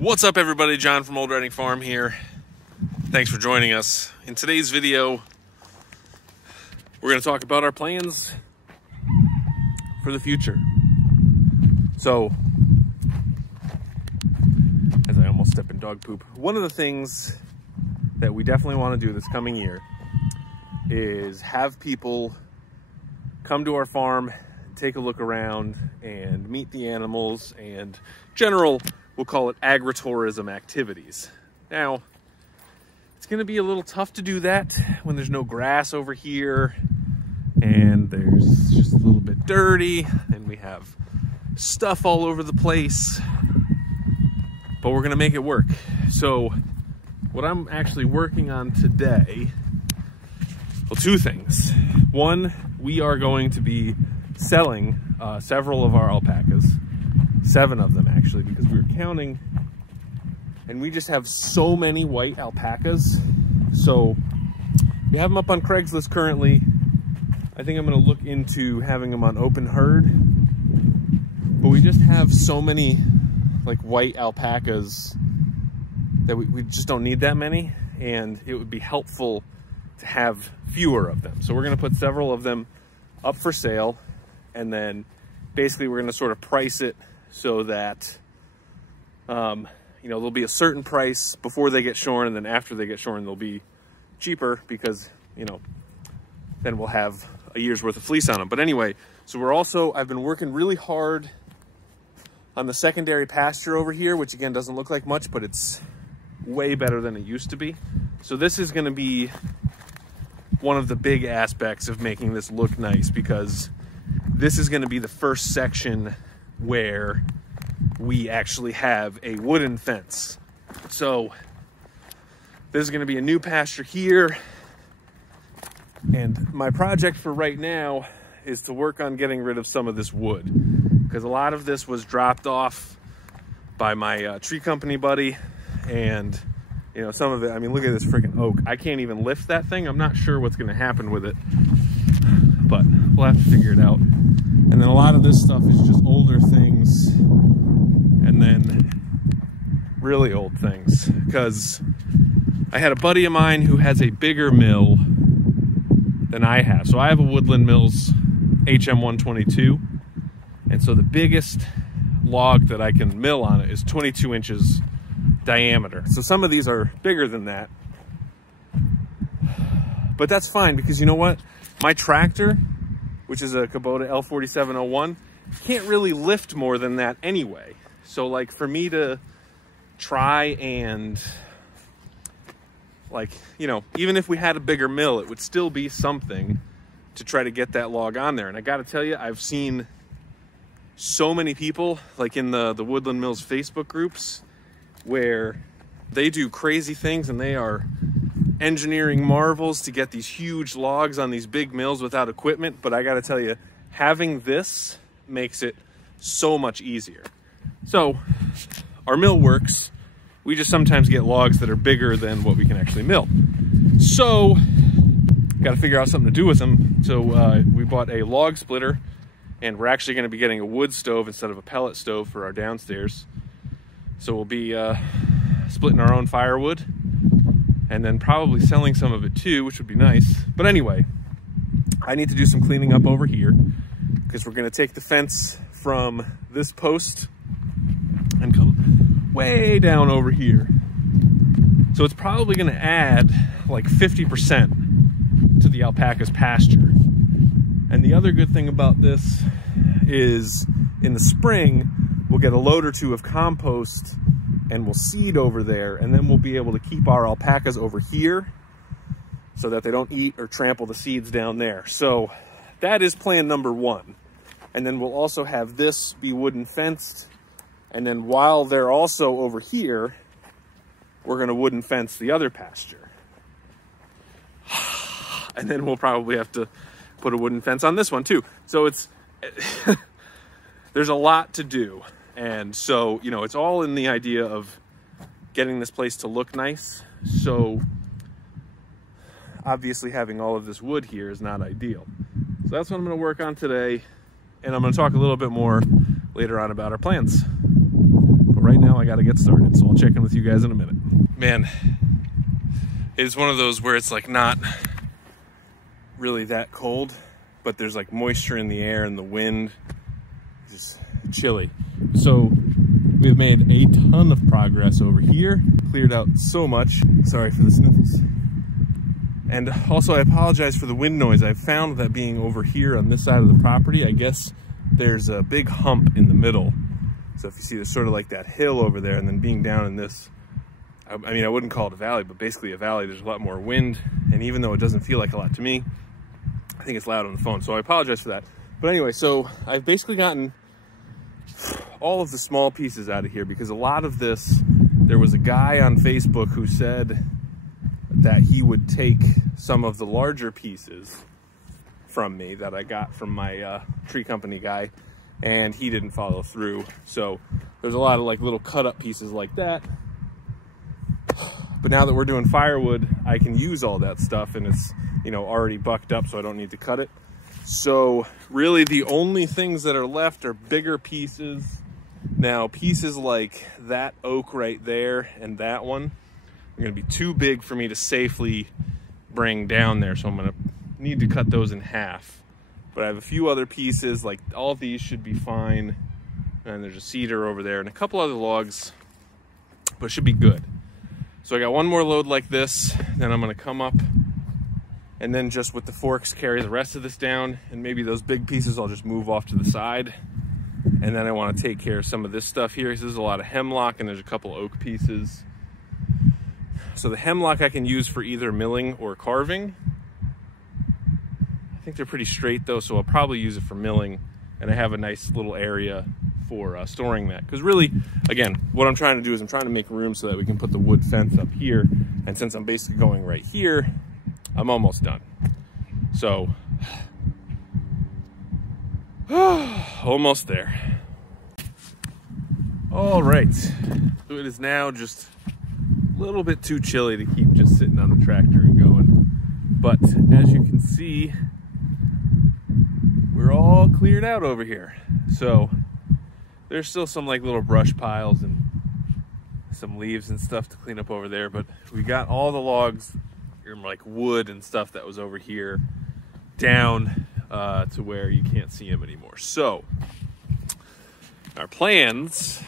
What's up, everybody? John from Old Reading Farm here. Thanks for joining us. In today's video, we're going to talk about our plans for the future. So, as I almost step in dog poop, one of the things that we definitely want to do this coming year is have people come to our farm, take a look around, and meet the animals and general, we'll call it agritourism activities. Now, it's going to be a little tough to do that when there's no grass over here and there's just a little bit dirty and we have stuff all over the place, but we're going to make it work. So what I'm actually working on today, well, two things. One, we are going to be selling several of our alpacas, 7 of them actually, because we were counting, and we just have so many white alpacas. So we have them up on Craigslist currently. I think I'm going to look into having them on open herd, but we just have so many like white alpacas that we just don't need that many, and it would be helpful to have fewer of them. So we're going to put several of them up for sale, and then basically we're going to sort of price it so that there'll be a certain price before they get shorn, and then after they get shorn they'll be cheaper because then we'll have a year's worth of fleece on them. But anyway, so I've been working really hard on the secondary pasture over here, which again doesn't look like much, but it's way better than it used to be. So this is going to be one of the big aspects of making this look nice, because this is going to be the first section where we actually have a wooden fence. So there's going to be a new pasture here, and my project for right now is to work on getting rid of some of this wood, because a lot of this was dropped off by my tree company buddy, and some of it, I mean, look at this freaking oak. I can't even lift that thing. I'm not sure what's going to happen with it, but we'll have to figure it out. And then a lot of this stuff is just older things, and then really old things, because I had a buddy of mine who has a bigger mill than I have. So I have a Woodland Mills HM122, and so the biggest log that I can mill on it is 22 inches diameter. So some of these are bigger than that, but that's fine, because you know what? My tractor, which is a Kubota L4701, can't really lift more than that anyway. So like for me to try and even if we had a bigger mill, it would still be something to try to get that log on there. And I got to tell you, I've seen so many people like in the Woodland Mills Facebook groups where they do crazy things and they are engineering marvels to get these huge logs on these big mills without equipment. But I got to tell you, having this makes it so much easier. So our mill works. We just sometimes get logs that are bigger than what we can actually mill. So got to figure out something to do with them. So we bought a log splitter, and we're actually going to be getting a wood stove instead of a pellet stove for our downstairs. So we'll be splitting our own firewood, and then probably selling some of it too, which would be nice. But anyway, I need to do some cleaning up over here, because we're going to take the fence from this post and come way down over here. So it's probably going to add like 50% to the alpaca's pasture. And the other good thing about this is in the spring, we'll get a load or two of compost and we'll seed over there, and then we'll be able to keep our alpacas over here so that they don't eat or trample the seeds down there. So that is plan number 1. And then we'll also have this be wooden fenced, and then while they're also over here, we're going to wooden fence the other pasture. And then we'll probably have to put a wooden fence on this one too. So it's there's a lot to do. And so, it's all in the idea of getting this place to look nice. So obviously having all of this wood here is not ideal. So that's what I'm going to work on today. And I'm going to talk a little bit more later on about our plans. But right now I got to get started. So I'll check in with you guys in a minute. Man, it's one of those where it's like not really that cold, but there's like moisture in the air and the wind, just chilly. So we've made a ton of progress over here, cleared out so much. Sorry for the sniffles. And also I apologize for the wind noise. I've found that being over here on this side of the property, I guess there's a big hump in the middle. So if you see, there's sort of like that hill over there, and then being down in this, I mean, I wouldn't call it a valley, but basically a valley, there's a lot more wind. And even though it doesn't feel like a lot to me, I think it's loud on the phone, so I apologize for that. But anyway, so I've basically gotten all of the small pieces out of here, because a lot of this, there was a guy on Facebook who said that he would take some of the larger pieces from me that I got from my tree company guy, and he didn't follow through. So there's a lot of like little cut up pieces like that. But now that we're doing firewood, I can use all that stuff, and it's, you know, already bucked up, so I don't need to cut it. So really the only things that are left are bigger pieces. Now pieces like that oak right there and that one are gonna be too big for me to safely bring down there, so I'm gonna need to cut those in half. But I have a few other pieces, like all of these should be fine. And there's a cedar over there and a couple other logs, but it should be good. So I got one more load like this, then I'm gonna come up and then just with the forks carry the rest of this down, and maybe those big pieces I'll just move off to the side. And then I wanna take care of some of this stuff here. There's a lot of hemlock and there's a couple oak pieces. So the hemlock I can use for either milling or carving. I think they're pretty straight though, so I'll probably use it for milling, and I have a nice little area for storing that. Because really, again, what I'm trying to do is I'm trying to make room so that we can put the wood fence up here. And since I'm basically going right here, I'm almost done. So, almost there. All right, so it is now just a little bit too chilly to keep just sitting on the tractor and going. But as you can see, we're all cleared out over here. So there's still some like little brush piles and some leaves and stuff to clean up over there, but we got all the logs and like wood and stuff that was over here down to where you can't see them anymore. So our plans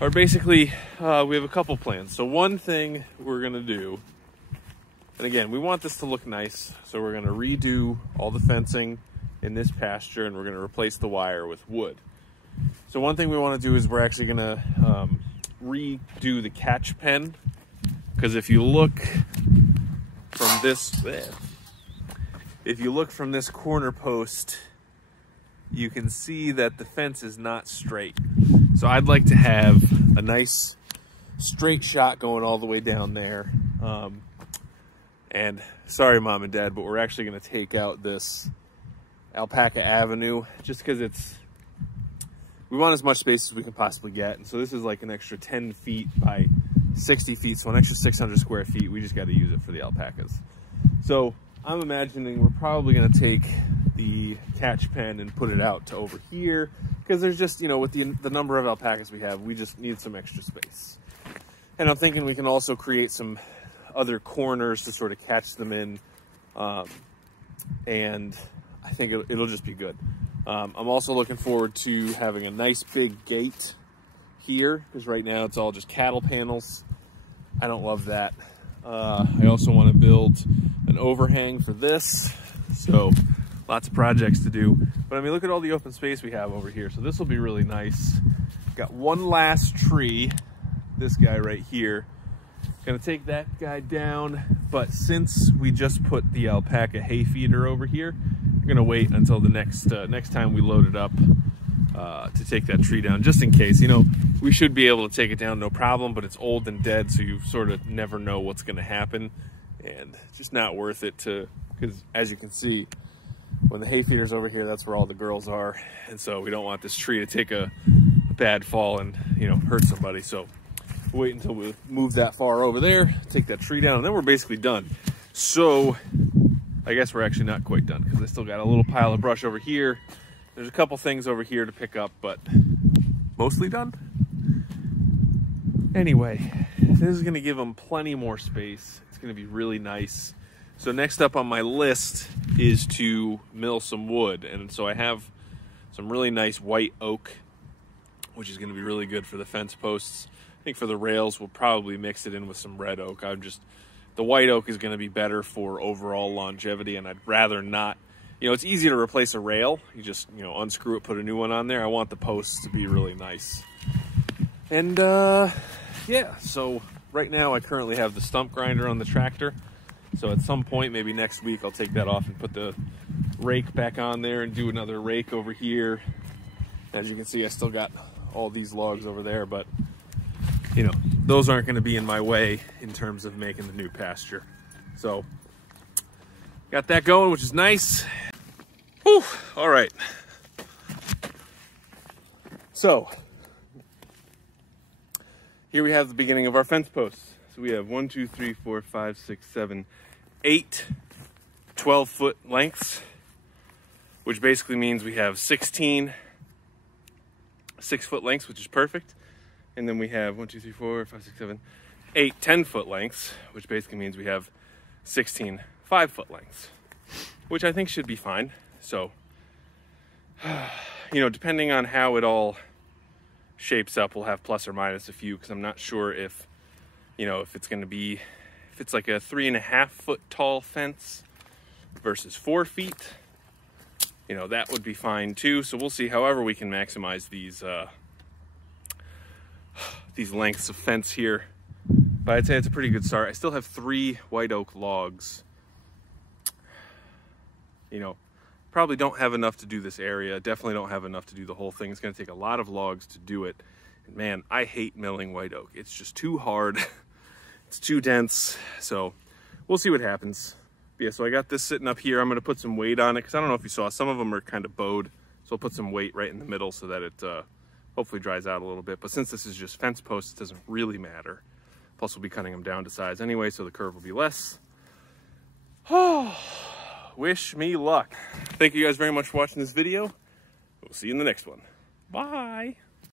are basically, we have a couple plans. So one thing we're gonna do, and again, we want this to look nice, so we're gonna redo all the fencing in this pasture, and we're gonna replace the wire with wood. So one thing we wanna do is we're actually gonna redo the catch pen, because if you look from this corner post, you can see that the fence is not straight. So I'd like to have a nice straight shot going all the way down there. And sorry, Mom and Dad, but we're actually gonna take out this Alpaca Avenue just because we want as much space as we can possibly get. And so this is like an extra 10 feet by 60 feet, so an extra 600 square feet. We just got to use it for the alpacas. So I'm imagining we're probably going to take the catch pen and put it out to over here, because there's just, you know, with the number of alpacas we have, we just need some extra space. And I'm thinking we can also create some other corners to sort of catch them in, and I think it'll just be good. I'm also looking forward to having a nice big gate here, because right now it's all just cattle panels. I don't love that. I also want to build an overhang for this, so lots of projects to do. But I mean, look at all the open space we have over here, so this will be really nice. Got one last tree, this guy right here. Gonna take that guy down, but since we just put the alpaca hay feeder over here, we're gonna wait until the next time we load it up to take that tree down, just in case. You know, we should be able to take it down no problem, but it's old and dead, so you sort of never know what's gonna happen, and it's just not worth it because as you can see, when the hay feeder's over here, that's where all the girls are, and so we don't want this tree to take a bad fall and, you know, hurt somebody. So wait until we move that far over there, take that tree down, and then we're basically done. So I guess we're actually not quite done, because I still got a little pile of brush over here. There's a couple things over here to pick up, but mostly done. Anyway, this is gonna give them plenty more space. It's gonna be really nice. So next up on my list is to mill some wood. And so I have some really nice white oak, which is gonna be really good for the fence posts. I think for the rails, we'll probably mix it in with some red oak. The white oak is gonna be better for overall longevity, and I'd rather not, it's easy to replace a rail. You just, unscrew it, put a new one on there. I want the posts to be really nice. And yeah, so right now I currently have the stump grinder on the tractor. So at some point, maybe next week, I'll take that off and put the rake back on there and do another rake over here. As you can see, I still got all these logs over there, but those aren't going to be in my way in terms of making the new pasture. So got that going, which is nice. Whew, all right. So here we have the beginning of our fence posts. So we have 1, 2, 3, 4, 5, 6, 7, 8 12-foot lengths, which basically means we have 16 6-foot lengths, which is perfect. And then we have 1, 2, 3, 4, 5, 6, 7, 8 10-foot lengths, which basically means we have 16 5-foot lengths, which I think should be fine. So, depending on how it all shapes up, we'll have plus or minus a few, because I'm not sure if it's going to be, if it's like a 3.5-foot tall fence versus 4 feet, that would be fine too. So we'll see. However we can maximize these lengths of fence here. But I'd say it's a pretty good start. I still have 3 white oak logs. Probably don't have enough to do this area. Definitely don't have enough to do the whole thing. It's going to take a lot of logs to do it. And man, I hate milling white oak. It's just too hard. It's too dense. So we'll see what happens. But yeah, so I got this sitting up here. I'm going to put some weight on it, because I don't know if you saw, some of them are kind of bowed. So I'll put some weight right in the middle so that it hopefully dries out a little bit. But since this is just fence posts, it doesn't really matter. Plus we'll be cutting them down to size anyway, so the curve will be less. Oh, wish me luck. Thank you guys very much for watching this video. We'll see you in the next one. Bye.